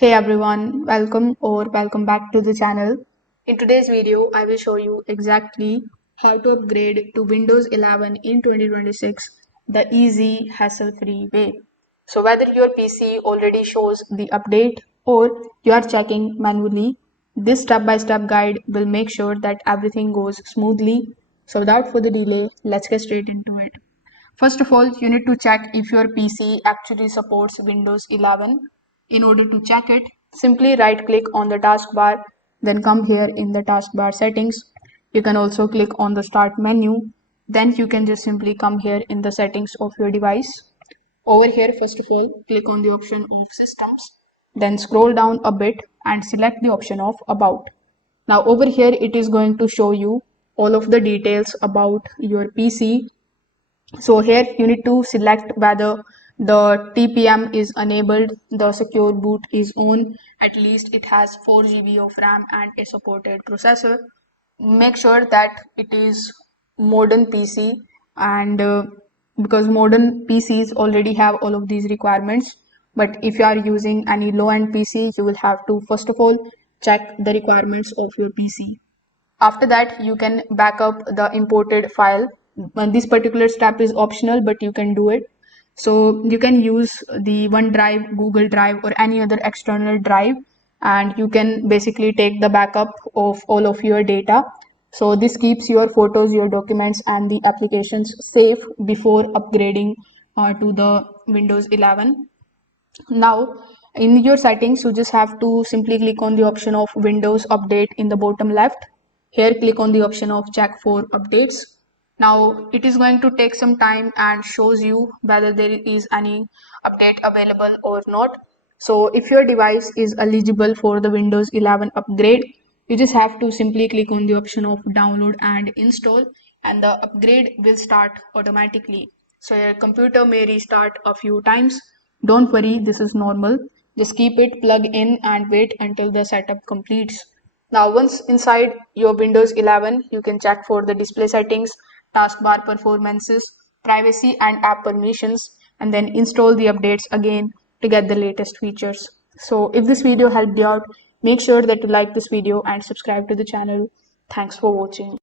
Hey everyone, welcome back to the channel. In today's video, I will show you exactly how to upgrade to Windows 11 in 2026 the easy, hassle-free way. So whether your PC already shows the update or you are checking manually, this step-by-step guide will make sure that everything goes smoothly. So without further delay, let's get straight into it. First of all, you need to check if your PC actually supports Windows 11. In order to check it, simply right click on the taskbar, then come here in the taskbar settings. You can also click on the start menu. Then you can just simply come here in the settings of your device. Over here, first of all, click on the option of systems. Then scroll down a bit and select the option of about. Now over here, it is going to show you all of the details about your PC. So here you need to select whether the TPM is enabled, the secure boot is on, at least it has 4 GB of RAM and a supported processor. Make sure that it is modern PC and because modern PCs already have all of these requirements. But if you are using any low-end PC, you will have to first of all check the requirements of your PC. After that, you can back up the imported file. And this particular step is optional, but you can do it. So you can use the OneDrive, Google Drive, or any other external drive, and you can basically take the backup of all of your data. So this keeps your photos, your documents, and the applications safe before upgrading to the Windows 11. Now, in your settings, you just have to simply click on the option of Windows Update in the bottom left. Here, click on the option of Check for Updates. Now, it is going to take some time and shows you whether there is any update available or not. So, if your device is eligible for the Windows 11 upgrade, you just have to simply click on the option of Download and Install, and the upgrade will start automatically. So, your computer may restart a few times. Don't worry, this is normal. Just keep it plugged in and wait until the setup completes. Now, once inside your Windows 11, you can check for the display settings, taskbar performances, privacy and app permissions, and then install the updates again to get the latest features. So if this video helped you out, make sure that you like this video and subscribe to the channel. Thanks for watching.